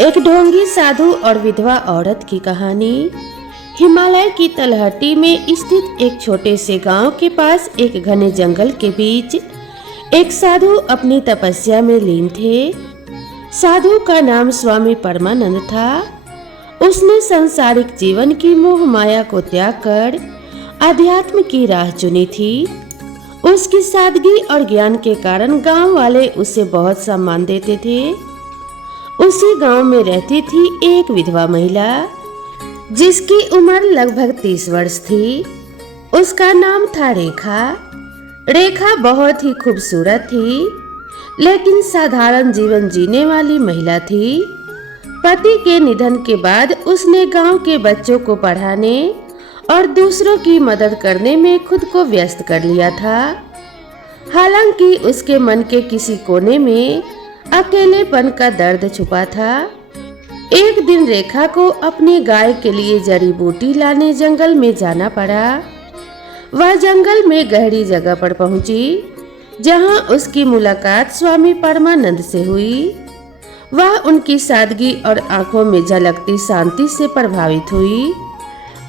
एक ढोंगी साधु और विधवा औरत की कहानी। हिमालय की तलहटी में स्थित एक छोटे से गांव के पास एक घने जंगल के बीच एक साधु अपनी तपस्या में लीन थे। साधु का नाम स्वामी परमानंद था। उसने सांसारिक जीवन की मोह माया को त्याग कर आध्यात्म की राह चुनी थी। उसकी सादगी और ज्ञान के कारण गांव वाले उसे बहुत सम्मान देते थे। उसी गांव में रहती थी एक विधवा महिला जिसकी उम्र लगभग 30 वर्ष थी। उसका नाम था रेखा। रेखा बहुत ही खूबसूरत थी, लेकिन साधारण जीवन जीने वाली महिला थी। पति के निधन के बाद उसने गांव के बच्चों को पढ़ाने और दूसरों की मदद करने में खुद को व्यस्त कर लिया था। हालांकि उसके मन के किसी कोने में अकेलेपन का दर्द छुपा था। एक दिन रेखा को अपनी गाय के लिए जड़ी बूटी लाने जंगल में जाना पड़ा। वह जंगल में गहरी जगह पर पहुंची, जहां उसकी मुलाकात स्वामी परमानंद से हुई। वह उनकी सादगी और आंखों में झलकती शांति से प्रभावित हुई।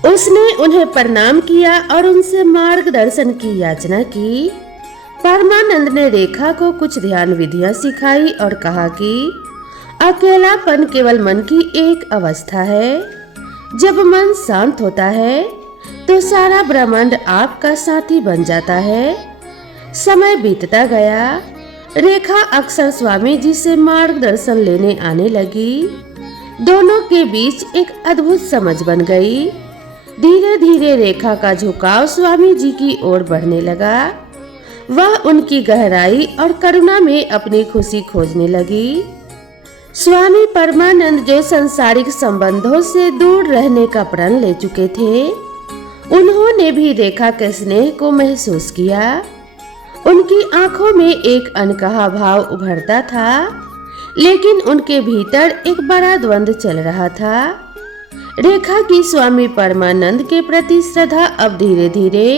उसने उन्हें प्रणाम किया और उनसे मार्गदर्शन की याचना की। परमानंद ने रेखा को कुछ ध्यान विधियां सिखाई और कहा कि अकेलापन केवल मन की एक अवस्था है। जब मन शांत होता है तो सारा ब्रह्मांड आपका साथी बन जाता है। समय बीतता गया। रेखा अक्सर स्वामी जी से मार्गदर्शन लेने आने लगी। दोनों के बीच एक अद्भुत समझ बन गई। धीरे धीरे रेखा का झुकाव स्वामी जी की ओर बढ़ने लगा। वह उनकी गहराई और करुणा में अपनी खुशी खोजने लगी। स्वामी परमानंद जो सांसारिक संबंधों से दूर रहने का प्रण ले चुके थे, उन्होंने भी रेखा के स्नेह को महसूस किया। उनकी आंखों में एक अनकहा भाव उभरता था, लेकिन उनके भीतर एक बड़ा द्वंद्व चल रहा था। रेखा की स्वामी परमानंद के प्रति श्रद्धा अब धीरे धीरे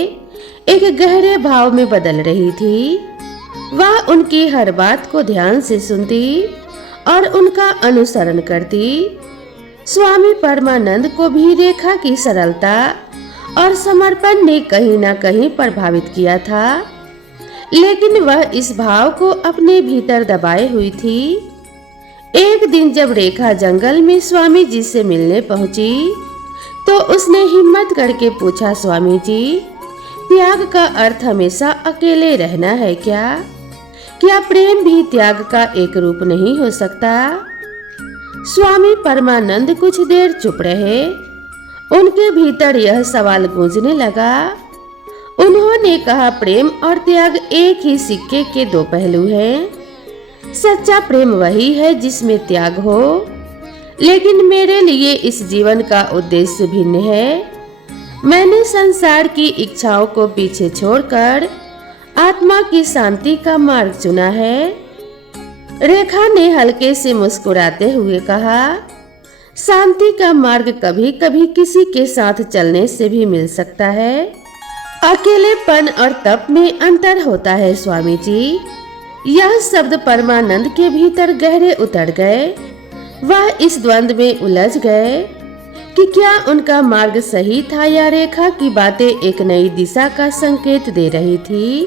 एक गहरे भाव में बदल रही थी। वह उनकी हर बात को ध्यान से सुनती और उनका अनुसरण करती। स्वामी परमानंद को भी रेखा की सरलता और समर्पण ने कहीं न कहीं प्रभावित किया था, लेकिन वह इस भाव को अपने भीतर दबाए हुई थी। एक दिन जब रेखा जंगल में स्वामी जी से मिलने पहुंची, तो उसने हिम्मत करके पूछा, स्वामी जी, त्याग का अर्थ हमेशा अकेले रहना है क्या? क्या प्रेम भी त्याग का एक रूप नहीं हो सकता? स्वामी परमानंद कुछ देर चुप रहे। उनके भीतर यह सवाल गूंजने लगा। उन्होंने कहा, प्रेम और त्याग एक ही सिक्के के दो पहलू हैं। सच्चा प्रेम वही है जिसमें त्याग हो, लेकिन मेरे लिए इस जीवन का उद्देश्य भिन्न है। मैंने संसार की इच्छाओं को पीछे छोड़कर आत्मा की शांति का मार्ग चुना है। रेखा ने हल्के से मुस्कुराते हुए कहा, शांति का मार्ग कभी कभी किसी के साथ चलने से भी मिल सकता है। अकेलेपन और तप में अंतर होता है स्वामी जी। यह शब्द परमानंद के भीतर गहरे उतर गए। वह इस द्वंद्व में उलझ गए कि क्या उनका मार्ग सही था या रेखा की बातें एक नई दिशा का संकेत दे रही थी।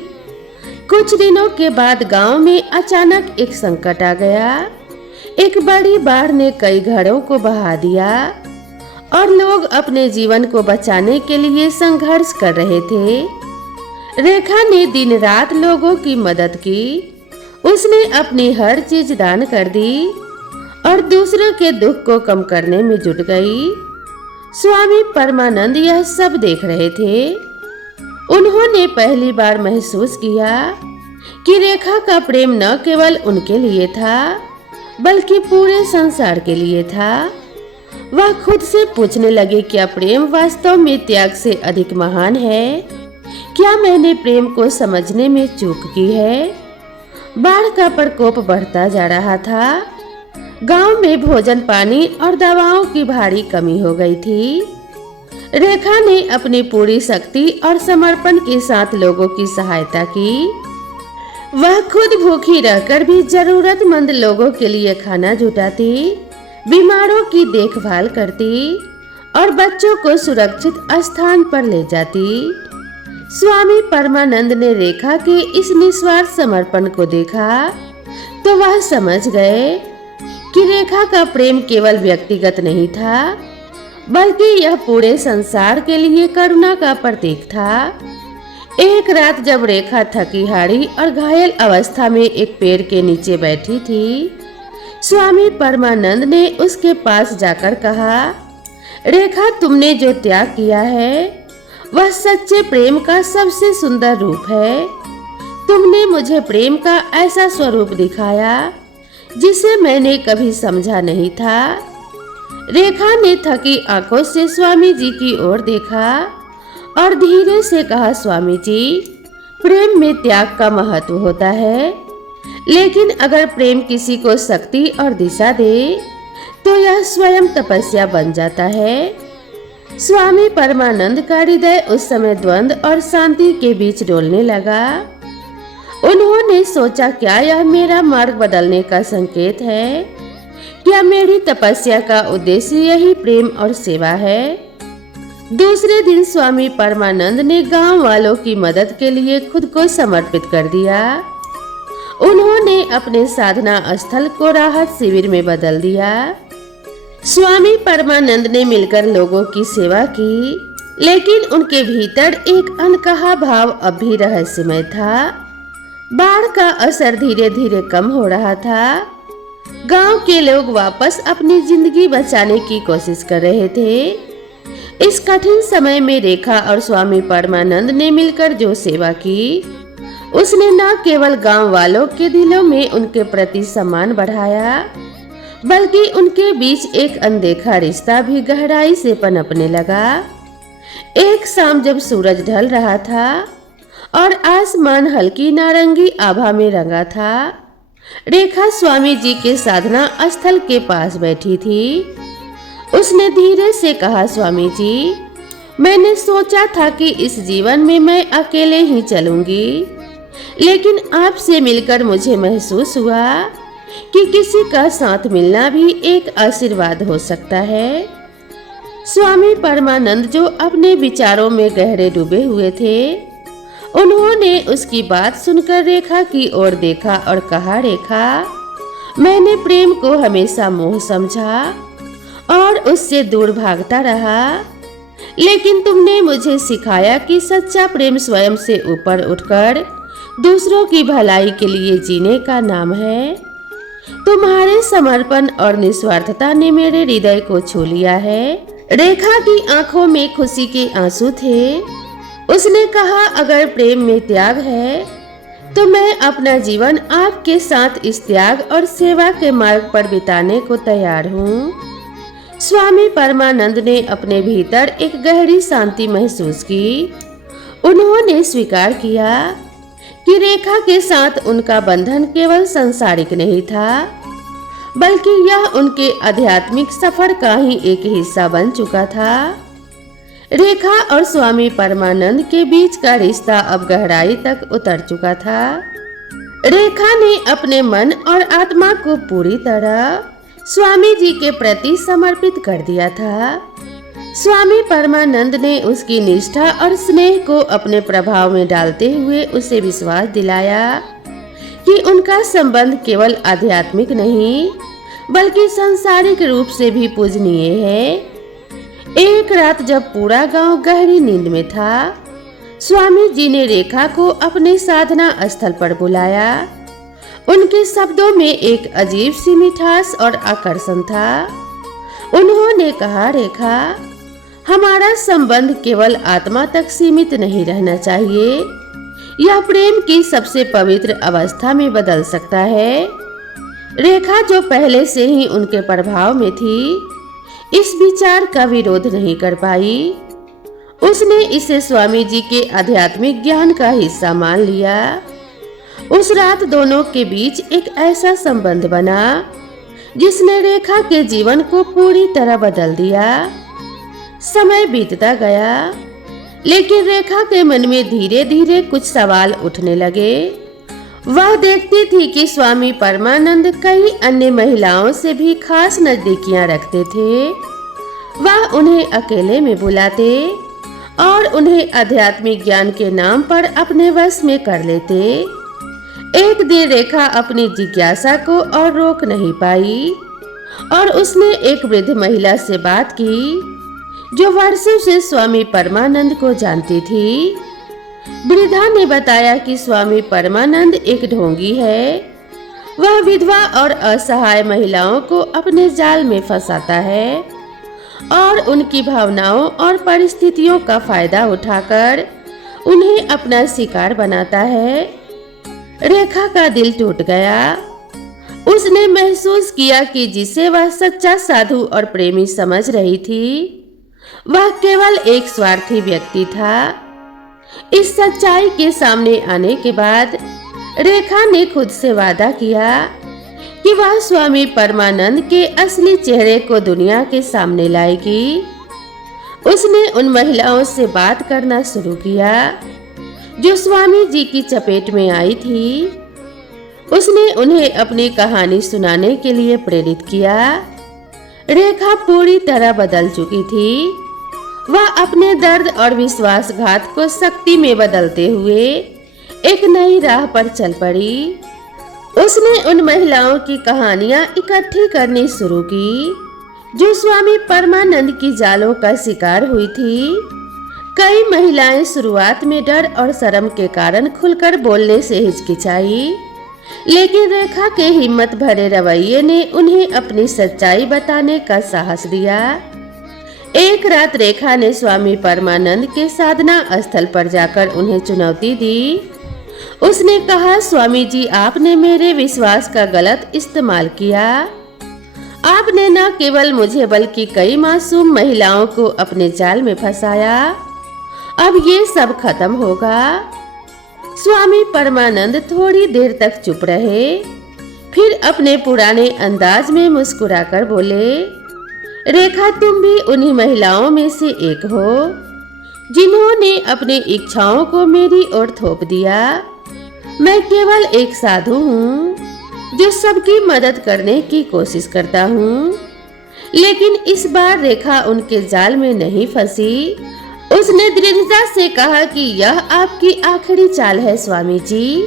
कुछ दिनों के बाद गांव में अचानक एक संकट आ गया। एक बड़ी बाढ़ ने कई घरों को बहा दिया और लोग अपने जीवन को बचाने के लिए संघर्ष कर रहे थे। रेखा ने दिन रात लोगों की मदद की। उसने अपनी हर चीज दान कर दी और दूसरों के दुख को कम करने में जुट गई। स्वामी परमानंद यह सब देख रहे थे। उन्होंने पहली बार महसूस किया कि रेखा का प्रेम न केवल उनके लिए था, बल्कि पूरे संसार के लिए था। वह खुद से पूछने लगे, क्या प्रेम वास्तव में त्याग से अधिक महान है? क्या मैंने प्रेम को समझने में चूक की है? बाढ़ का प्रकोप बढ़ता जा रहा था। गांव में भोजन, पानी और दवाओं की भारी कमी हो गई थी। रेखा ने अपनी पूरी शक्ति और समर्पण के साथ लोगों की सहायता की। वह खुद भूखी रहकर भी जरूरतमंद लोगों के लिए खाना जुटाती, बीमारों की देखभाल करती और बच्चों को सुरक्षित स्थान पर ले जाती। स्वामी परमानंद ने रेखा के इस निस्वार्थ समर्पण को देखा तो वह समझ गए कि रेखा का प्रेम केवल व्यक्तिगत नहीं था, बल्कि यह पूरे संसार के लिए करुणा का प्रतीक था। एक रात जब रेखा थकी हारी और घायल अवस्था में एक पेड़ के नीचे बैठी थी, स्वामी परमानंद ने उसके पास जाकर कहा, रेखा, तुमने जो त्याग किया है वह सच्चे प्रेम का सबसे सुंदर रूप है। तुमने मुझे प्रेम का ऐसा स्वरूप दिखाया जिसे मैंने कभी समझा नहीं था। रेखा ने थकी आंखों से स्वामी जी की ओर देखा और धीरे से कहा, स्वामी जी, प्रेम में त्याग का महत्व होता है, लेकिन अगर प्रेम किसी को शक्ति और दिशा दे तो यह स्वयं तपस्या बन जाता है। स्वामी परमानंद का हृदय उस समय द्वंद्व और शांति के बीच डोलने लगा। उन्होंने सोचा, क्या यह मेरा मार्ग बदलने का संकेत है? क्या मेरी तपस्या का उद्देश्य यही प्रेम और सेवा है? दूसरे दिन स्वामी परमानंद ने गांव वालों की मदद के लिए खुद को समर्पित कर दिया। उन्होंने अपने साधना स्थल को राहत शिविर में बदल दिया। स्वामी परमानंद ने मिलकर लोगों की सेवा की, लेकिन उनके भीतर एक अनकहा भाव अब भी रहस्यमय था। बाढ़ का असर धीरे धीरे कम हो रहा था। गांव के लोग वापस अपनी जिंदगी बचाने की कोशिश कर रहे थे। इस कठिन समय में रेखा और स्वामी परमानंद ने मिलकर जो सेवा की, उसने न केवल गांव वालों के दिलों में उनके प्रति सम्मान बढ़ाया, बल्कि उनके बीच एक अनदेखा रिश्ता भी गहराई से पनपने लगा। एक शाम जब सूरज ढल रहा था और आसमान हल्की नारंगी आभा में रंगा था, रेखा स्वामी जी के साधना स्थल के पास बैठी थी। उसने धीरे से कहा, स्वामी जी, मैंने सोचा था कि इस जीवन में मैं अकेले ही चलूंगी, लेकिन आपसे मिलकर मुझे महसूस हुआ कि किसी का साथ मिलना भी एक आशीर्वाद हो सकता है। स्वामी परमानंद, जो अपने विचारों में गहरे डूबे हुए थे, उन्होंने उसकी बात सुनकर रेखा की ओर देखा और कहा, रेखा, मैंने प्रेम को हमेशा मोह समझा और उससे दूर भागता रहा, लेकिन तुमने मुझे सिखाया कि सच्चा प्रेम स्वयं से ऊपर उठकर दूसरों की भलाई के लिए जीने का नाम है। तुम्हारे समर्पण और निस्वार्थता ने मेरे हृदय को छू लिया है। रेखा की आंखों में खुशी के आंसू थे। उसने कहा, अगर प्रेम में त्याग है तो मैं अपना जीवन आपके साथ इस त्याग और सेवा के मार्ग पर बिताने को तैयार हूँ। स्वामी परमानंद ने अपने भीतर एक गहरी शांति महसूस की। उन्होंने स्वीकार किया कि रेखा के साथ उनका बंधन केवल सांसारिक नहीं था, बल्कि यह उनके आध्यात्मिक सफर का ही एक हिस्सा बन चुका था। रेखा और स्वामी परमानंद के बीच का रिश्ता अब गहराई तक उतर चुका था। रेखा ने अपने मन और आत्मा को पूरी तरह स्वामी जी के प्रति समर्पित कर दिया था। स्वामी परमानंद ने उसकी निष्ठा और स्नेह को अपने प्रभाव में डालते हुए उसे विश्वास दिलाया कि उनका संबंध केवल आध्यात्मिक नहीं, बल्कि सांसारिक रूप से भी पूजनीय है। एक रात जब पूरा गांव गहरी नींद में था, स्वामी जी ने रेखा को अपने साधना स्थल पर बुलाया। उनके शब्दों में एक अजीब सी मिठास और आकर्षण था। उन्होंने कहा, रेखा, हमारा संबंध केवल आत्मा तक सीमित नहीं रहना चाहिए, यह प्रेम की सबसे पवित्र अवस्था में बदल सकता है। रेखा, जो पहले से ही उनके प्रभाव में थी, इस विचार का विरोध नहीं कर पाई। उसने इसे स्वामी जी के आध्यात्मिक ज्ञान का हिस्सा मान लिया। उस रात दोनों के बीच एक ऐसा संबंध बना जिसने रेखा के जीवन को पूरी तरह बदल दिया। समय बीतता गया, लेकिन रेखा के मन में धीरे धीरे कुछ सवाल उठने लगे। वह देखती थी कि स्वामी परमानंद कई अन्य महिलाओं से भी खास नजदीकियां रखते थे। वह उन्हें अकेले में बुलाते और उन्हें आध्यात्मिक ज्ञान के नाम पर अपने वश में कर लेते। एक दिन रेखा अपनी जिज्ञासा को और रोक नहीं पाई और उसने एक वृद्ध महिला से बात की जो वर्षों से स्वामी परमानंद को जानती थी। वृद्धा ने बताया कि स्वामी परमानंद एक ढोंगी है। वह विधवा और असहाय महिलाओं को अपने जाल में फंसाता है और उनकी भावनाओं और परिस्थितियों का फायदा उठाकर उन्हें अपना शिकार बनाता है। रेखा का दिल टूट गया। उसने महसूस किया कि जिसे वह सच्चा साधु और प्रेमी समझ रही थी वह केवल एक स्वार्थी व्यक्ति था। इस सच्चाई के सामने आने के बाद रेखा ने खुद से वादा किया कि वह स्वामी परमानंद के असली चेहरे को दुनिया के सामने लाएगी। उसने उन महिलाओं से बात करना शुरू किया जो स्वामी जी की चपेट में आई थी। उसने उन्हें अपनी कहानी सुनाने के लिए प्रेरित किया। रेखा पूरी तरह बदल चुकी थी। वह अपने दर्द और विश्वासघात को शक्ति में बदलते हुए एक नई राह पर चल पड़ी। उसने उन महिलाओं की कहानियां इकट्ठी करनी शुरू की जो स्वामी परमानंद की जालों का शिकार हुई थी। कई महिलाएं शुरुआत में डर और शर्म के कारण खुलकर बोलने से हिचकिचाई, लेकिन रेखा के हिम्मत भरे रवैये ने उन्हें अपनी सच्चाई बताने का साहस दिया। एक रात रेखा ने स्वामी परमानंद के साधना स्थल पर जाकर उन्हें चुनौती दी। उसने कहा, स्वामी जी, आपने मेरे विश्वास का गलत इस्तेमाल किया। आपने न केवल मुझे बल्कि कई मासूम महिलाओं को अपने जाल में फंसाया। अब ये सब खत्म होगा। स्वामी परमानंद थोड़ी देर तक चुप रहे, फिर अपने पुराने अंदाज में मुस्कुराकर बोले, रेखा, तुम भी उन्हीं महिलाओं में से एक हो जिन्होंने अपनी इच्छाओं को मेरी ओर थोप दिया। मैं केवल एक साधु हूँ जो सबकी मदद करने की कोशिश करता हूँ। लेकिन इस बार रेखा उनके जाल में नहीं फंसी। उसने दृढ़ता से कहा कि यह आपकी आखिरी चाल है स्वामी जी।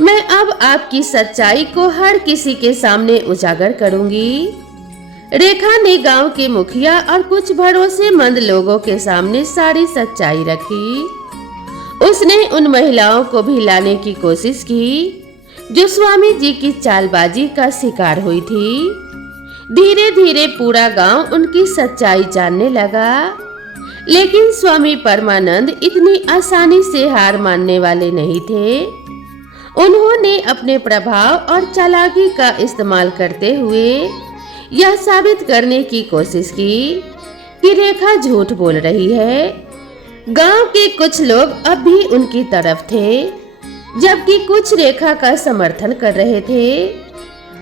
मैं अब आपकी सच्चाई को हर किसी के सामने उजागर करूंगी। रेखा ने गांव के मुखिया और कुछ भरोसेमंद लोगों के सामने सारी सच्चाई रखी। उसने उन महिलाओं को भी लाने की कोशिश की जो स्वामी जी की चालबाजी का शिकार हुई थी। धीरे धीरे पूरा गांव उनकी सच्चाई जानने लगा, लेकिन स्वामी परमानंद इतनी आसानी से हार मानने वाले नहीं थे। उन्होंने अपने प्रभाव और चालाकी का इस्तेमाल करते हुए यह साबित करने की कोशिश की कि रेखा झूठ बोल रही है। गांव के कुछ लोग अब भी उनकी तरफ थे, जबकि कुछ रेखा का समर्थन कर रहे थे।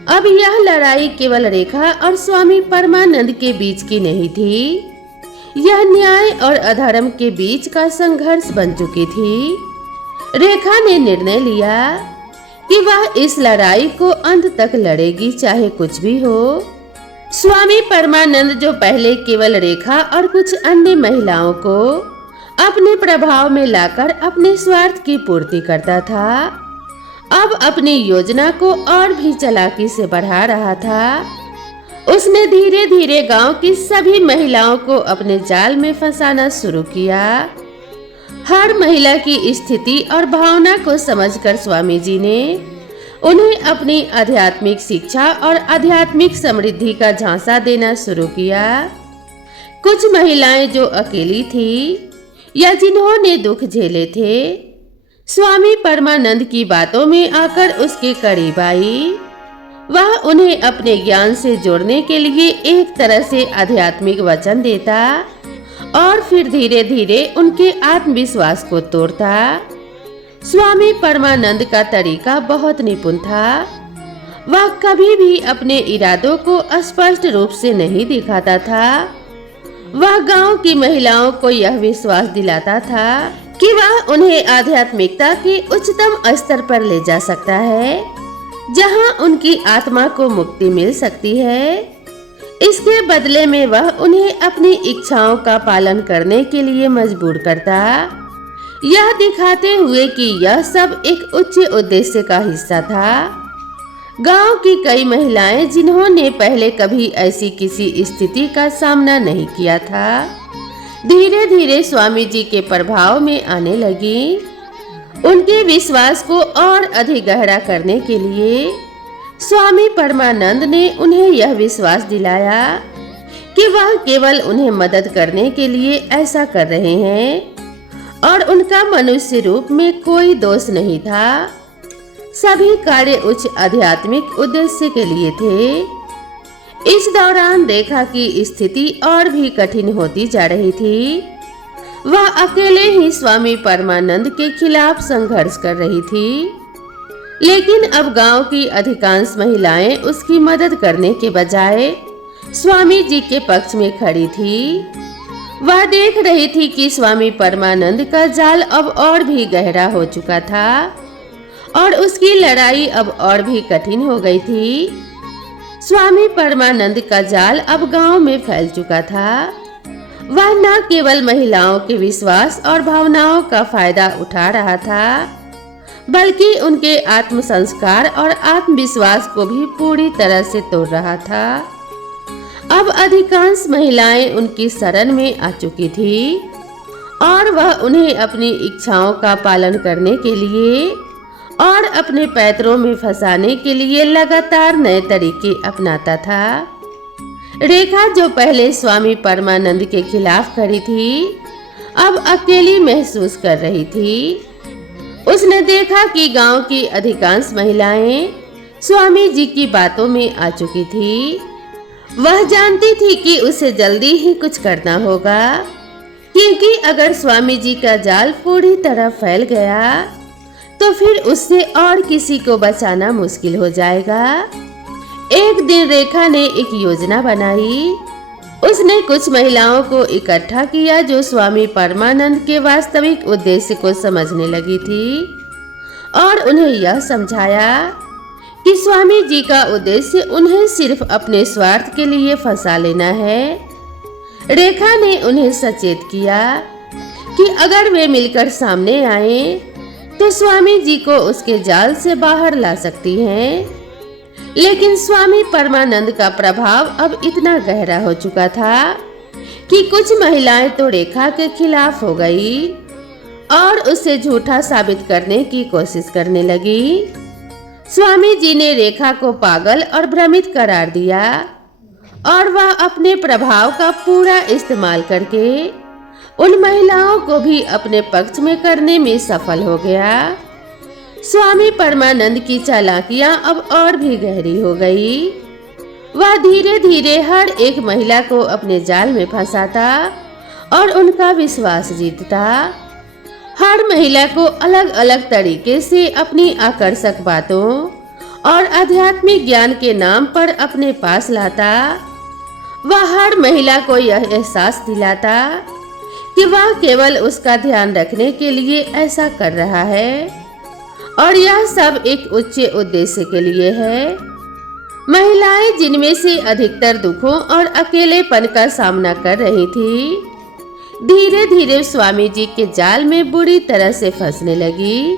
अब यह लड़ाई केवल रेखा और स्वामी परमानंद के बीच की नहीं थी, यह न्याय और अधर्म के बीच का संघर्ष बन चुकी थी। रेखा ने निर्णय लिया कि वह इस लड़ाई को अंत तक लड़ेगी, चाहे कुछ भी हो। स्वामी परमानंद, जो पहले केवल रेखा और कुछ अन्य महिलाओं को अपने प्रभाव में लाकर अपने स्वार्थ की पूर्ति करता था, अब अपनी योजना को और भी चालाकी से बढ़ा रहा था। उसने धीरे धीरे गांव की सभी महिलाओं को अपने जाल में फंसाना शुरू किया। हर महिला की स्थिति और भावना को समझकर स्वामी जी ने उन्हें अपनी आध्यात्मिक शिक्षा और आध्यात्मिक समृद्धि का झांसा देना शुरू किया। कुछ महिलाएं जो अकेली थी या जिन्होंने दुख झेले थे, स्वामी परमानंद की बातों में आकर उसके करीब आई। वह उन्हें अपने ज्ञान से जोड़ने के लिए एक तरह से आध्यात्मिक वचन देता और फिर धीरे धीरे उनके आत्मविश्वास को तोड़ता। स्वामी परमानंद का तरीका बहुत निपुण था। वह कभी भी अपने इरादों को स्पष्ट रूप से नहीं दिखाता था। वह गांव की महिलाओं को यह विश्वास दिलाता था कि वह उन्हें आध्यात्मिकता के उच्चतम स्तर पर ले जा सकता है, जहां उनकी आत्मा को मुक्ति मिल सकती है। इसके बदले में वह उन्हें अपनी इच्छाओं का पालन करने के लिए मजबूर करता, यह दिखाते हुए कि यह सब एक उच्च उद्देश्य का हिस्सा था। गांव की कई महिलाएं जिन्होंने पहले कभी ऐसी किसी स्थिति का सामना नहीं किया था, धीरे धीरे स्वामी जी के प्रभाव में आने लगी। उनके विश्वास को और अधिक गहरा करने के लिए स्वामी परमानंद ने उन्हें यह विश्वास दिलाया कि वह केवल उन्हें मदद करने के लिए ऐसा कर रहे हैं और उनका मनुष्य रूप में कोई दोष नहीं था। सभी कार्य उच्च आध्यात्मिक उद्देश्य के लिए थे। इस दौरान रेखा की स्थिति और भी कठिन होती जा रही थी। वह अकेले ही स्वामी परमानंद के खिलाफ संघर्ष कर रही थी, लेकिन अब गांव की अधिकांश महिलाएं उसकी मदद करने के बजाय स्वामी जी के पक्ष में खड़ी थी। वह देख रही थी कि स्वामी परमानंद का जाल अब और भी गहरा हो चुका था और उसकी लड़ाई अब और भी कठिन हो गई थी। स्वामी परमानंद का जाल अब गांव में फैल चुका था। वह न केवल महिलाओं के विश्वास और भावनाओं का फायदा उठा रहा था, बल्कि उनके आत्म संस्कार और आत्मविश्वास को भी पूरी तरह से तोड़ रहा था। अब अधिकांश महिलाएं उनकी शरण में आ चुकी थी और वह उन्हें अपनी इच्छाओं का पालन करने के लिए और अपने पैतरों में फंसाने के लिए लगातार नए तरीके अपनाता था। रेखा, जो पहले स्वामी परमानंद के खिलाफ खड़ी थी, अब अकेली महसूस कर रही थी। उसने देखा कि गांव की अधिकांश महिलाएं स्वामी जी की बातों में आ चुकी थी। वह जानती थी कि उसे जल्दी ही कुछ करना होगा, क्योंकि अगर स्वामी जी का जाल पूरी तरह फैल गया तो फिर उससे और किसी को बचाना मुश्किल हो जाएगा। एक दिन रेखा ने एक योजना बनाई। उसने कुछ महिलाओं को इकट्ठा किया जो स्वामी परमानंद के वास्तविक उद्देश्य को समझने लगी थी और उन्हें यह समझाया कि स्वामी जी का उद्देश्य उन्हें सिर्फ अपने स्वार्थ के लिए फंसा लेना है। रेखा ने उन्हें सचेत किया कि अगर वे मिलकर सामने आए तो स्वामी जी को उसके जाल से बाहर ला सकती हैं। लेकिन स्वामी परमानंद का प्रभाव अब इतना गहरा हो चुका था कि कुछ महिलाएं तो रेखा के खिलाफ हो गई और उसे झूठा साबित करने की कोशिश करने लगी। स्वामी जी ने रेखा को पागल और भ्रमित करार दिया और वह अपने प्रभाव का पूरा इस्तेमाल करके उन महिलाओं को भी अपने पक्ष में करने में सफल हो गया। स्वामी परमानंद की चालाकियां अब और भी गहरी हो गई। वह धीरे धीरे हर एक महिला को अपने जाल में फंसाता और उनका विश्वास जीतता। हर महिला को अलग अलग तरीके से अपनी आकर्षक बातों और आध्यात्मिक ज्ञान के नाम पर अपने पास लाता। वह हर महिला को यह एहसास दिलाता कि वह केवल उसका ध्यान रखने के लिए ऐसा कर रहा है और यह सब एक उच्च उद्देश्य के लिए है। महिलाएं, जिनमें से अधिकतर दुखों और अकेलेपन का सामना कर रही थी, धीरे धीरे स्वामी जी के जाल में बुरी तरह से फंसने लगी।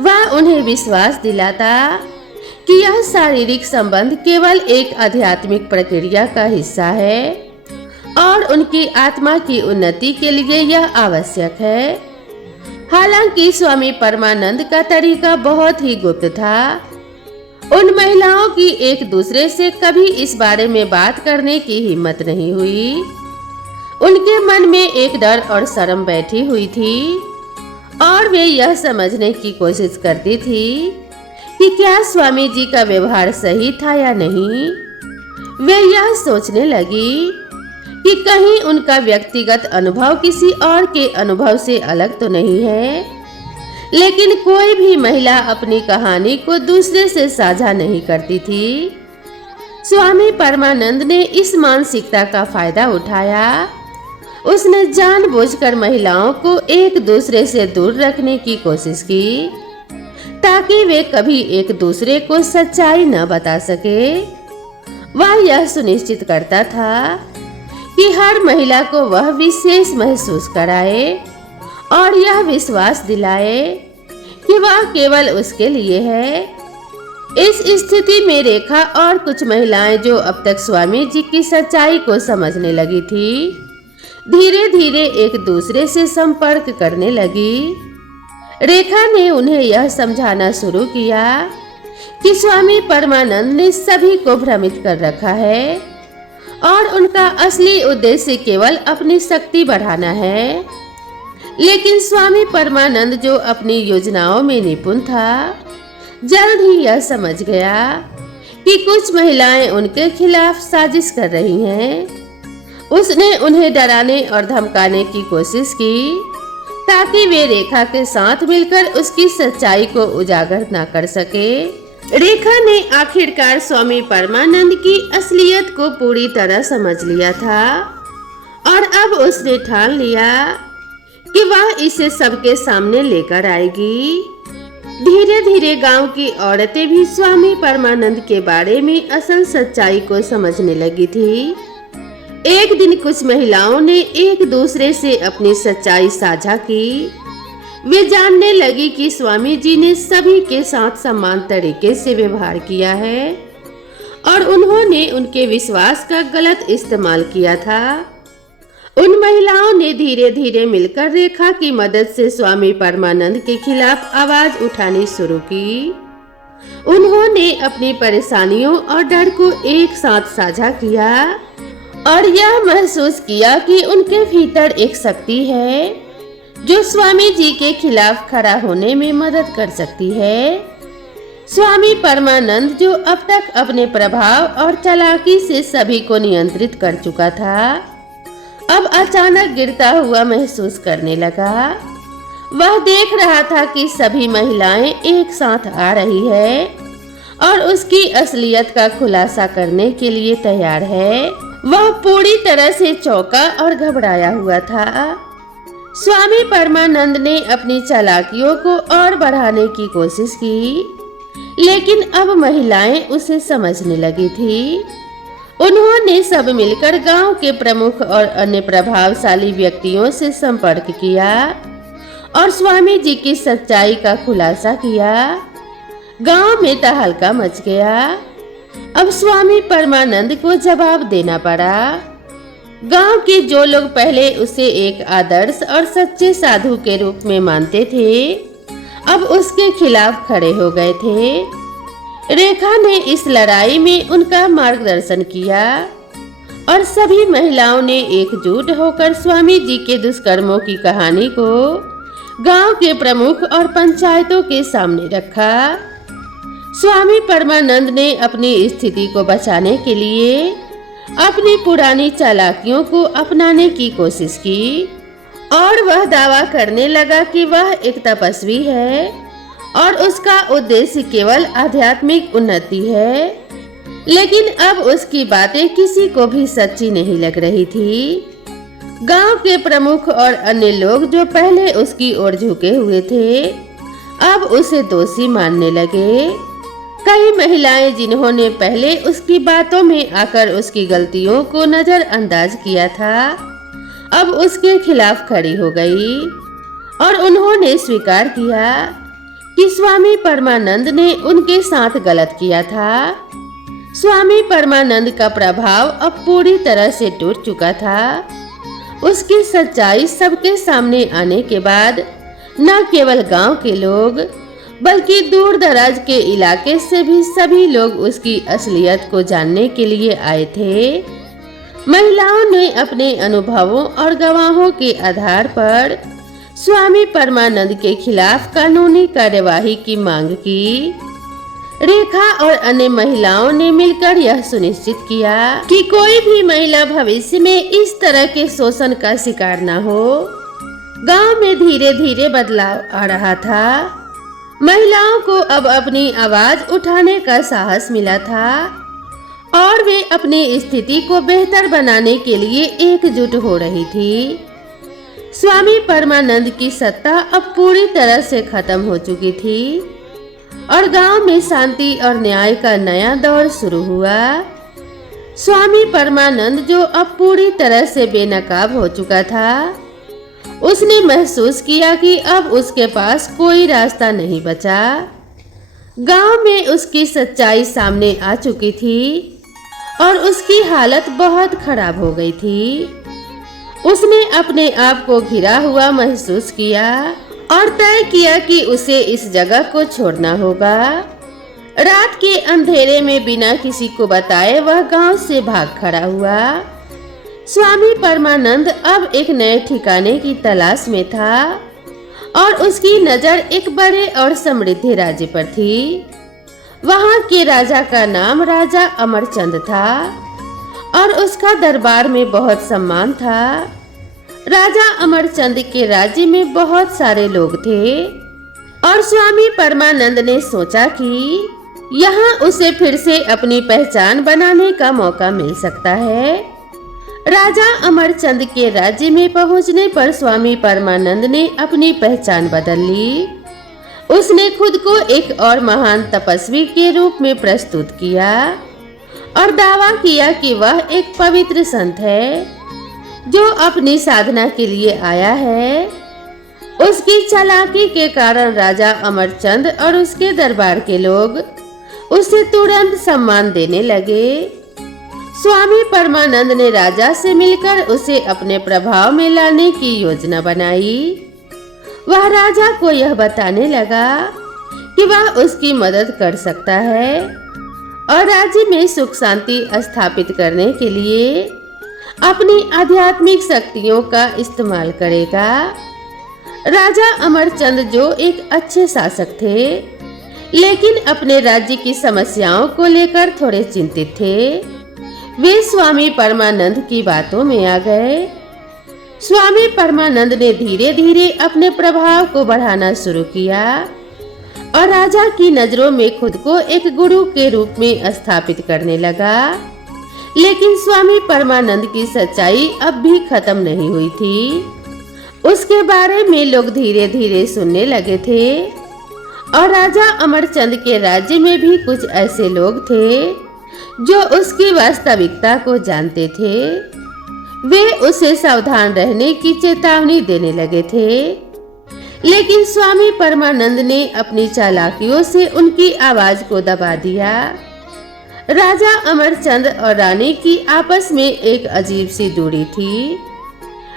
वह उन्हें विश्वास दिलाता कि यह शारीरिक संबंध केवल एक आध्यात्मिक प्रक्रिया का हिस्सा है और उनकी आत्मा की उन्नति के लिए यह आवश्यक है। हालांकि स्वामी परमानंद का तरीका बहुत ही गुप्त था। उन महिलाओं की एक दूसरे से कभी इस बारे में बात करने की हिम्मत नहीं हुई। उनके मन में एक डर और शर्म बैठी हुई थी और वे यह समझने की कोशिश करती थी कि क्या स्वामी जी का व्यवहार सही था या नहीं। वे यह सोचने लगी कि कहीं उनका व्यक्तिगत अनुभव किसी और के अनुभव से अलग तो नहीं है। लेकिन कोई भी महिला अपनी कहानी को दूसरे से साझा नहीं करती थी। स्वामी परमानंद ने इस मानसिकता का फायदा उठाया। उसने जानबूझकर महिलाओं को एक दूसरे से दूर रखने की कोशिश की ताकि वे कभी एक दूसरे को सच्चाई न बता सके। वह यह सुनिश्चित करता था कि हर महिला को वह विशेष महसूस कराए और यह विश्वास दिलाए कि वह केवल उसके लिए है। इस स्थिति में रेखा और कुछ महिलाएं जो अब तक स्वामी जी की सच्चाई को समझने लगी थी, धीरे धीरे एक दूसरे से संपर्क करने लगी। रेखा ने उन्हें यह समझाना शुरू किया कि स्वामी परमानंद ने सभी को भ्रमित कर रखा है और उनका असली उद्देश्य केवल अपनी शक्ति बढ़ाना है। लेकिन स्वामी परमानंद, जो अपनी योजनाओं में निपुण था, जल्द ही यह समझ गया कि कुछ महिलाएं उनके खिलाफ साजिश कर रही हैं। उसने उन्हें डराने और धमकाने की कोशिश की ताकि वे रेखा के साथ मिलकर उसकी सच्चाई को उजागर न कर सके। रेखा ने आखिरकार स्वामी परमानंद की असलियत को पूरी तरह समझ लिया था और अब उसने ठान लिया कि वह इसे सबके सामने लेकर आएगी। धीरे धीरे गांव की औरतें भी स्वामी परमानंद के बारे में असल सच्चाई को समझने लगी थी। एक दिन कुछ महिलाओं ने एक दूसरे से अपनी सच्चाई साझा की। वे जानने लगी कि स्वामी जी ने सभी के साथ समान तरीके से व्यवहार किया है और उन्होंने उनके विश्वास का गलत इस्तेमाल किया था। उन महिलाओं ने धीरे धीरे मिलकर रेखा की मदद से स्वामी परमानंद के खिलाफ आवाज उठानी शुरू की। उन्होंने अपनी परेशानियों और डर को एक साथ साझा किया और यह महसूस किया कि उनके भीतर एक शक्ति है जो स्वामी जी के खिलाफ खड़ा होने में मदद कर सकती है। स्वामी परमानंद, जो अब तक अपने प्रभाव और चालाकी से सभी को नियंत्रित कर चुका था, अब अचानक गिरता हुआ महसूस करने लगा। वह देख रहा था कि सभी महिलाएं एक साथ आ रही है और उसकी असलियत का खुलासा करने के लिए तैयार है। वह पूरी तरह से चौंका और घबराया हुआ था। स्वामी परमानंद ने अपनी चालाकियों को और बढ़ाने की कोशिश की, लेकिन अब महिलाएं उसे समझने लगी थी। उन्होंने सब मिलकर गांव के प्रमुख और अन्य प्रभावशाली व्यक्तियों से संपर्क किया और स्वामी जी की सच्चाई का खुलासा किया। गांव में तहलका मच गया। अब स्वामी परमानंद को जवाब देना पड़ा। गांव के जो लोग पहले उसे एक आदर्श और सच्चे साधु के रूप में मानते थे, अब उसके खिलाफ खड़े हो गए थे। रेखा ने इस लड़ाई में उनका मार्गदर्शन किया और सभी महिलाओं ने एकजुट होकर स्वामी जी के दुष्कर्मों की कहानी को गांव के प्रमुख और पंचायतों के सामने रखा। स्वामी परमानंद ने अपनी स्थिति को बचाने के लिए अपनी पुरानी चालाकियों को अपनाने की कोशिश की और वह दावा करने लगा कि वह एक तपस्वी है और उसका उद्देश्य केवल आध्यात्मिक उन्नति है। लेकिन अब उसकी बातें किसी को भी सच्ची नहीं लग रही थी। गांव के प्रमुख और अन्य लोग जो पहले उसकी ओर झुके हुए थे, अब उसे दोषी मानने लगे। कई महिलाएं जिन्होंने पहले उसकी बातों में आकर उसकी गलतियों को नजरअंदाज किया था, अब उसके खिलाफ खड़ी हो गई और उन्होंने स्वीकार किया कि स्वामी परमानंद ने उनके साथ गलत किया था। स्वामी परमानंद का प्रभाव अब पूरी तरह से टूट चुका था। उसकी सच्चाई सबके सामने आने के बाद न केवल गांव के लोग बल्कि दूर दराज के इलाके से भी सभी लोग उसकी असलियत को जानने के लिए आए थे। महिलाओं ने अपने अनुभवों और गवाहों के आधार पर स्वामी परमानंद के खिलाफ कानूनी कार्यवाही की मांग की। रेखा और अन्य महिलाओं ने मिलकर यह सुनिश्चित किया कि कोई भी महिला भविष्य में इस तरह के शोषण का शिकार न हो। गांव में धीरे धीरे बदलाव आ रहा था। महिलाओं को अब अपनी आवाज उठाने का साहस मिला था और वे अपनी स्थिति को बेहतर बनाने के लिए एकजुट हो रही थी। स्वामी परमानंद की सत्ता अब पूरी तरह से खत्म हो चुकी थी और गांव में शांति और न्याय का नया दौर शुरू हुआ। स्वामी परमानंद, जो अब पूरी तरह से बेनकाब हो चुका था, उसने महसूस किया कि अब उसके पास कोई रास्ता नहीं बचा। गांव में उसकी सच्चाई सामने आ चुकी थी और उसकी हालत बहुत खराब हो गई थी। उसने अपने आप को घिरा हुआ महसूस किया और तय किया कि उसे इस जगह को छोड़ना होगा। रात के अंधेरे में बिना किसी को बताए वह गांव से भाग खड़ा हुआ। स्वामी परमानंद अब एक नए ठिकाने की तलाश में था और उसकी नजर एक बड़े और समृद्ध राज्य पर थी। वहां के राजा का नाम राजा अमरचंद था और उसका दरबार में बहुत सम्मान था। राजा अमरचंद के राज्य में बहुत सारे लोग थे और स्वामी परमानंद ने सोचा कि यहाँ उसे फिर से अपनी पहचान बनाने का मौका मिल सकता है। राजा अमरचंद के राज्य में पहुंचने पर स्वामी परमानंद ने अपनी पहचान बदल ली। उसने खुद को एक और महान तपस्वी के रूप में प्रस्तुत किया और दावा किया कि वह एक पवित्र संत है जो अपनी साधना के लिए आया है। उसकी चालाकी के कारण राजा अमरचंद और उसके दरबार के लोग उसे तुरंत सम्मान देने लगे। स्वामी परमानंद ने राजा से मिलकर उसे अपने प्रभाव में लाने की योजना बनाई। वह राजा को यह बताने लगा कि वह उसकी मदद कर सकता है और राज्य में सुख शांति स्थापित करने के लिए अपनी आध्यात्मिक शक्तियों का इस्तेमाल करेगा। राजा अमरचंद, जो एक अच्छे शासक थे, लेकिन अपने राज्य की समस्याओं को लेकर थोड़े चिंतित थे, वे स्वामी परमानंद की बातों में आ गए। स्वामी परमानंद ने धीरे धीरे अपने प्रभाव को बढ़ाना शुरू किया और राजा की नजरों में खुद को एक गुरु के रूप में स्थापित करने लगा। लेकिन स्वामी परमानंद की सच्चाई अब भी खत्म नहीं हुई थी। उसके बारे में लोग धीरे धीरे सुनने लगे थे और राजा अमरचंद के राज्य में भी कुछ ऐसे लोग थे जो उसकी वास्तविकता को जानते थे। वे उसे सावधान रहने की चेतावनी देने लगे थे, लेकिन स्वामी परमानंद ने अपनी चालाकियों से उनकी आवाज को दबा दिया। राजा अमरचंद और रानी की आपस में एक अजीब सी दूरी थी।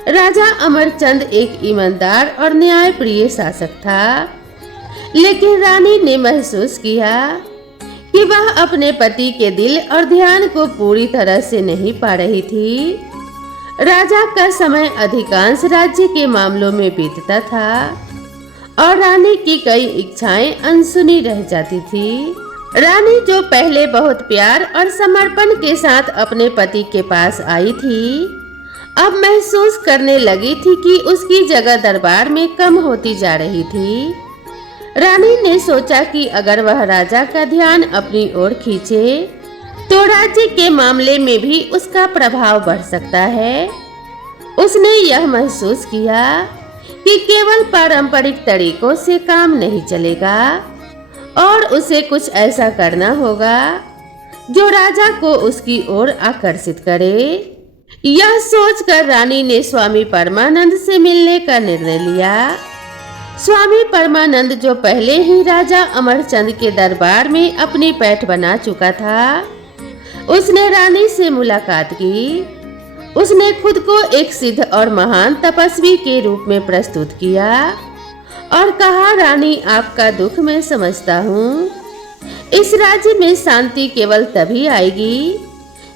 राजा अमरचंद एक ईमानदार और न्यायप्रिय शासक था, लेकिन रानी ने महसूस किया कि वह अपने पति के दिल और ध्यान को पूरी तरह से नहीं पा रही थी। राजा का समय अधिकांश राज्य के मामलों में बीतता था और रानी की कई इच्छाएं अनसुनी रह जाती थी। रानी, जो पहले बहुत प्यार और समर्पण के साथ अपने पति के पास आई थी, अब महसूस करने लगी थी कि उसकी जगह दरबार में कम होती जा रही थी। रानी ने सोचा कि अगर वह राजा का ध्यान अपनी ओर खींचे तो राज्य के मामले में भी उसका प्रभाव बढ़ सकता है। उसने यह महसूस किया कि केवल पारंपरिक तरीकों से काम नहीं चलेगा और उसे कुछ ऐसा करना होगा जो राजा को उसकी ओर आकर्षित करे। यह सोचकर रानी ने स्वामी परमानंद से मिलने का निर्णय लिया। स्वामी परमानंद, जो पहले ही राजा अमरचंद के दरबार में अपनी पैठ बना चुका था, उसने रानी से मुलाकात की। उसने खुद को एक सिद्ध और महान तपस्वी के रूप में प्रस्तुत किया और कहा, रानी, आपका दुख मैं समझता हूँ। इस राज्य में शांति केवल तभी आएगी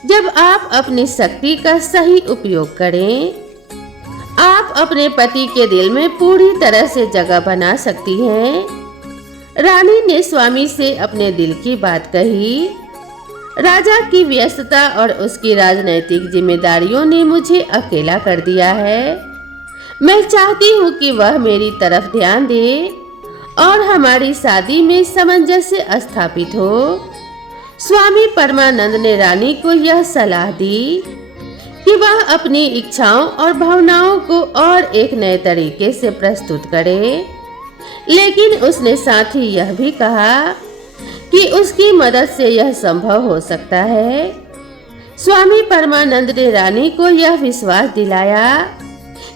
जब आप अपनी शक्ति का सही उपयोग करें। आप अपने पति के दिल में पूरी तरह से जगह बना सकती हैं। रानी ने स्वामी से अपने दिल की बात कही। राजा की व्यस्तता और उसकी राजनैतिक जिम्मेदारियों ने मुझे अकेला कर दिया है। मैं चाहती हूँ कि वह मेरी तरफ ध्यान दे और हमारी शादी में सामंजस्य स्थापित हो। स्वामी परमानंद ने रानी को यह सलाह दी कि वह अपनी इच्छाओं और भावनाओं को और एक नए तरीके से प्रस्तुत करे, लेकिन उसने साथ ही यह भी कहा कि उसकी मदद से यह संभव हो सकता है। स्वामी परमानंद ने रानी को यह विश्वास दिलाया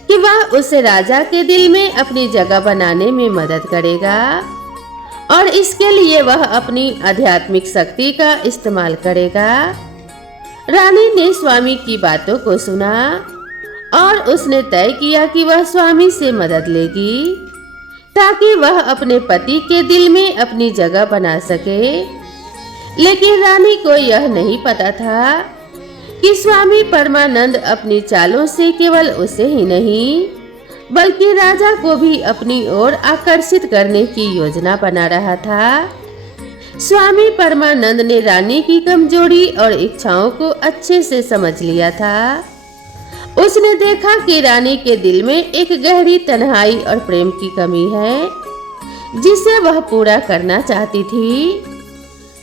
कि वह उसे राजा के दिल में अपनी जगह बनाने में मदद करेगा और इसके लिए वह अपनी आध्यात्मिक शक्ति का इस्तेमाल करेगा। रानी ने स्वामी की बातों को सुना और उसने तय किया कि वह स्वामी से मदद लेगी ताकि वह अपने पति के दिल में अपनी जगह बना सके। लेकिन रानी को यह नहीं पता था कि स्वामी परमानंद अपनी चालों से केवल उसे ही नहीं बल्कि राजा को भी अपनी ओर आकर्षित करने की योजना बना रहा था। स्वामी परमानंद ने रानी की कमजोरी और इच्छाओं को अच्छे से समझ लिया था। उसने देखा कि रानी के दिल में एक गहरी तन्हाई और प्रेम की कमी है जिसे वह पूरा करना चाहती थी।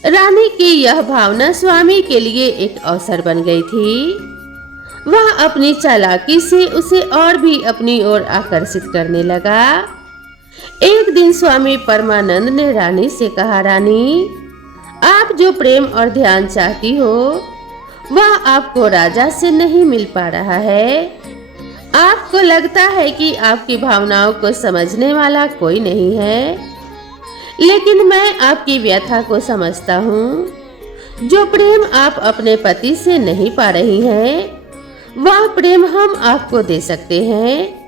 रानी की यह भावना स्वामी के लिए एक अवसर बन गई थी। वह अपनी चालाकी से उसे और भी अपनी ओर आकर्षित करने लगा। एक दिन स्वामी परमानंद ने रानी से कहा, रानी, आप जो प्रेम और ध्यान चाहती हो वह आपको राजा से नहीं मिल पा रहा है। आपको लगता है कि आपकी भावनाओं को समझने वाला कोई नहीं है, लेकिन मैं आपकी व्यथा को समझता हूँ। जो प्रेम आप अपने पति से नहीं पा रही हैं, वह प्रेम हम आपको दे सकते हैं।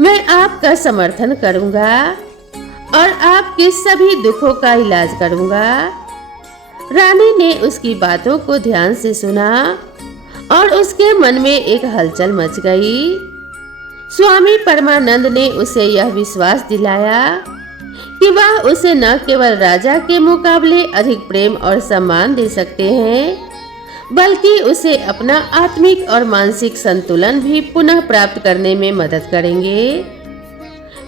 मैं आपका समर्थन करूँगा और आपके सभी दुखों का इलाज करूँगा। रानी ने उसकी बातों को ध्यान से सुना और उसके मन में एक हलचल मच गई। स्वामी परमानंद ने उसे यह विश्वास दिलाया कि वह उसे न केवल राजा के मुकाबले अधिक प्रेम और सम्मान दे सकते हैं बल्कि उसे अपना आत्मिक और मानसिक संतुलन भी पुनः प्राप्त करने में मदद करेंगे।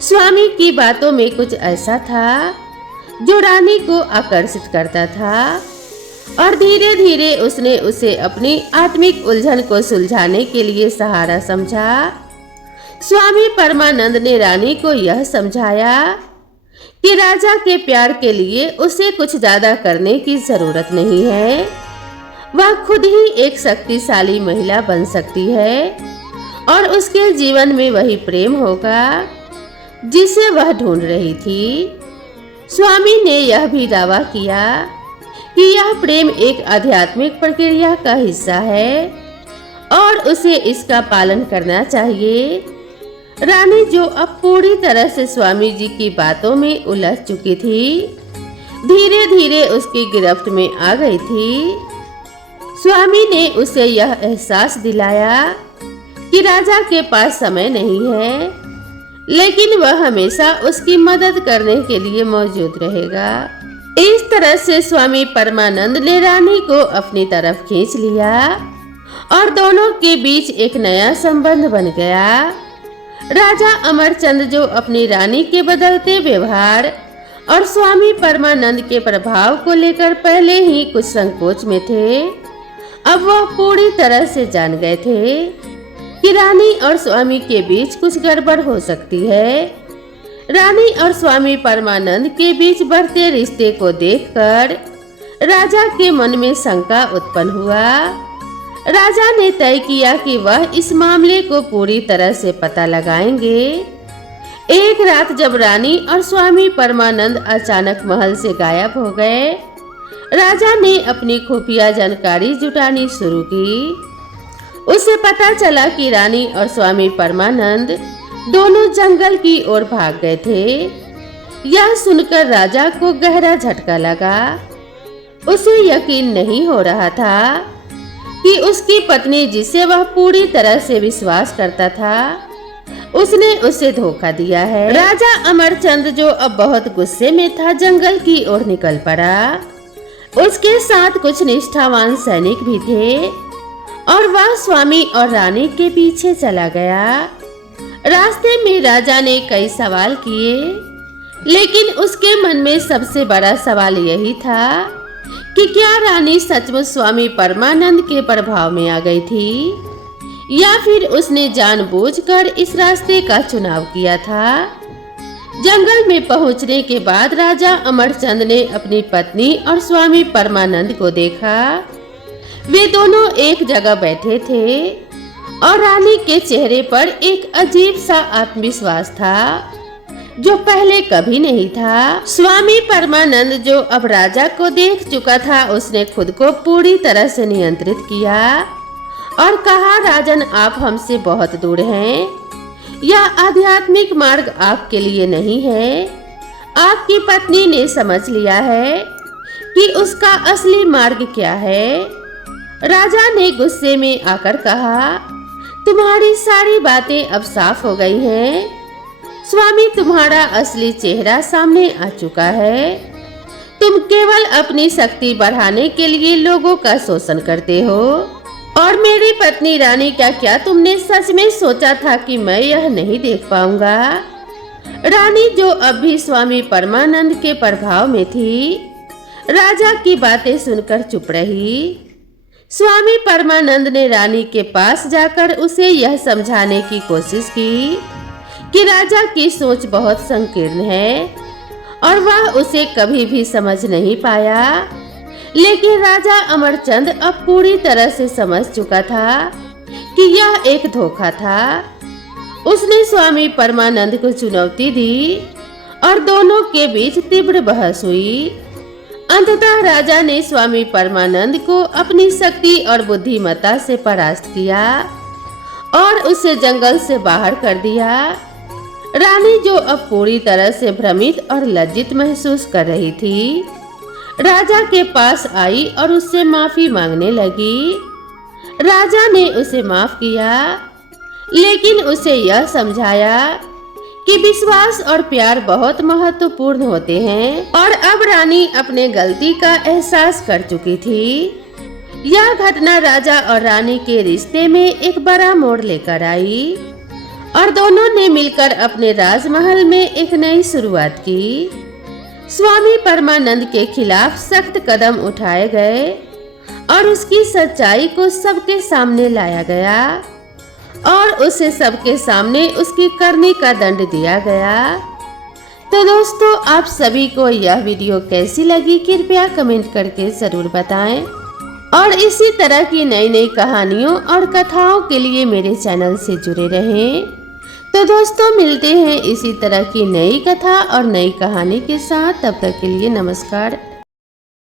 स्वामी की बातों में कुछ ऐसा था जो रानी को आकर्षित करता था और धीरे धीरे उसने उसे अपनी आत्मिक उलझन को सुलझाने के लिए सहारा समझा। स्वामी परमानंद ने रानी को यह समझाया कि राजा के प्यार के लिए उसे कुछ ज्यादा करने की जरूरत नहीं है। वह खुद ही एक शक्तिशाली महिला बन सकती है और उसके जीवन में वही प्रेम होगा जिसे वह ढूंढ रही थी। स्वामी ने यह भी दावा किया कि यह प्रेम एक आध्यात्मिक प्रक्रिया का हिस्सा है और उसे इसका पालन करना चाहिए। रानी, जो अब पूरी तरह से स्वामी जी की बातों में उलझ चुकी थी, धीरे धीरे उसकी गिरफ्त में आ गई थी। स्वामी ने उसे यह एहसास दिलाया कि राजा के पास समय नहीं है, लेकिन वह हमेशा उसकी मदद करने के लिए मौजूद रहेगा। इस तरह से स्वामी परमानंद ने रानी को अपनी तरफ खींच लिया और दोनों के बीच एक नया संबंध बन गया। राजा अमरचंद, जो अपनी रानी के बदलते व्यवहार और स्वामी परमानंद के प्रभाव को लेकर पहले ही कुछ संकोच में थे, अब वह पूरी तरह से जान गए थे कि रानी और स्वामी के बीच कुछ गड़बड़ हो सकती है। रानी और स्वामी परमानंद के बीच बढ़ते रिश्ते को देखकर राजा के मन में शंका उत्पन्न हुआ। राजा ने तय किया कि वह इस मामले को पूरी तरह से पता लगाएंगे। एक रात जब रानी और स्वामी परमानंद अचानक महल से गायब हो गए, राजा ने अपनी खुफिया जानकारी जुटानी शुरू की। उसे पता चला कि रानी और स्वामी परमानंद दोनों जंगल की ओर भाग गए थे। यह सुनकर राजा को गहरा झटका लगा। उसे यकीन नहीं हो रहा था कि उसकी पत्नी, जिसे वह पूरी तरह से विश्वास करता था, उसने उसे धोखा दिया है। राजा अमरचंद, जो अब बहुत गुस्से में था, जंगल की ओर निकल पड़ा। उसके साथ कुछ निष्ठावान सैनिक भी थे और वह स्वामी और रानी के पीछे चला गया। रास्ते में राजा ने कई सवाल किए, लेकिन उसके मन में सबसे बड़ा सवाल यही था कि क्या रानी सचमुच स्वामी परमानंद के प्रभाव में आ गई थी या फिर उसने जानबूझकर इस रास्ते का चुनाव किया था। जंगल में पहुंचने के बाद राजा अमरचंद ने अपनी पत्नी और स्वामी परमानंद को देखा। वे दोनों एक जगह बैठे थे और रानी के चेहरे पर एक अजीब सा आत्मविश्वास था जो पहले कभी नहीं था। स्वामी परमानंद जो अब राजा को देख चुका था, उसने खुद को पूरी तरह से नियंत्रित किया और कहा, राजन, आप हमसे बहुत दूर हैं। यह आध्यात्मिक मार्ग आपके लिए नहीं है। आपकी पत्नी ने समझ लिया है कि उसका असली मार्ग क्या है। राजा ने गुस्से में आकर कहा, तुम्हारी सारी बातें अब साफ हो गई हैं। स्वामी, तुम्हारा असली चेहरा सामने आ चुका है। तुम केवल अपनी शक्ति बढ़ाने के लिए लोगों का शोषण करते हो। और मेरी पत्नी रानी, क्या तुमने सच में सोचा था कि मैं यह नहीं देख पाऊंगा? रानी, जो अब भी स्वामी परमानंद के प्रभाव में थी, राजा की बातें सुनकर चुप रही। स्वामी परमानंद ने रानी के पास जाकर उसे यह समझाने की कोशिश की कि राजा की सोच बहुत संकीर्ण है और वह उसे कभी भी समझ नहीं पाया। लेकिन राजा अमरचंद अब पूरी तरह से समझ चुका था कि यह एक धोखा था। उसने स्वामी परमानंद को चुनौती दी और दोनों के बीच तीव्र बहस हुई। अंततः राजा ने स्वामी परमानंद को अपनी शक्ति और बुद्धिमत्ता से परास्त किया और उसे जंगल से बाहर कर दिया। रानी, जो अब पूरी तरह से भ्रमित और लज्जित महसूस कर रही थी, राजा के पास आई और उससे माफी मांगने लगी। राजा ने उसे माफ किया, लेकिन उसे यह समझाया कि विश्वास और प्यार बहुत महत्वपूर्ण होते हैं। और अब रानी अपने गलती का एहसास कर चुकी थी। यह घटना राजा और रानी के रिश्ते में एक बड़ा मोड़ लेकर आई और दोनों ने मिलकर अपने राजमहल में एक नई शुरुआत की। स्वामी परमानंद के खिलाफ सख्त कदम उठाए गए और उसकी सच्चाई को सबके सामने लाया गया और उसे सबके सामने उसकी करनी का दंड दिया गया। तो दोस्तों, आप सभी को यह वीडियो कैसी लगी कृपया कमेंट करके जरूर बताएं और इसी तरह की नई नई कहानियों और कथाओं के लिए मेरे चैनल से जुड़े रहें। तो दोस्तों, मिलते हैं इसी तरह की नई कथा और नई कहानी के साथ। तब तक के लिए नमस्कार।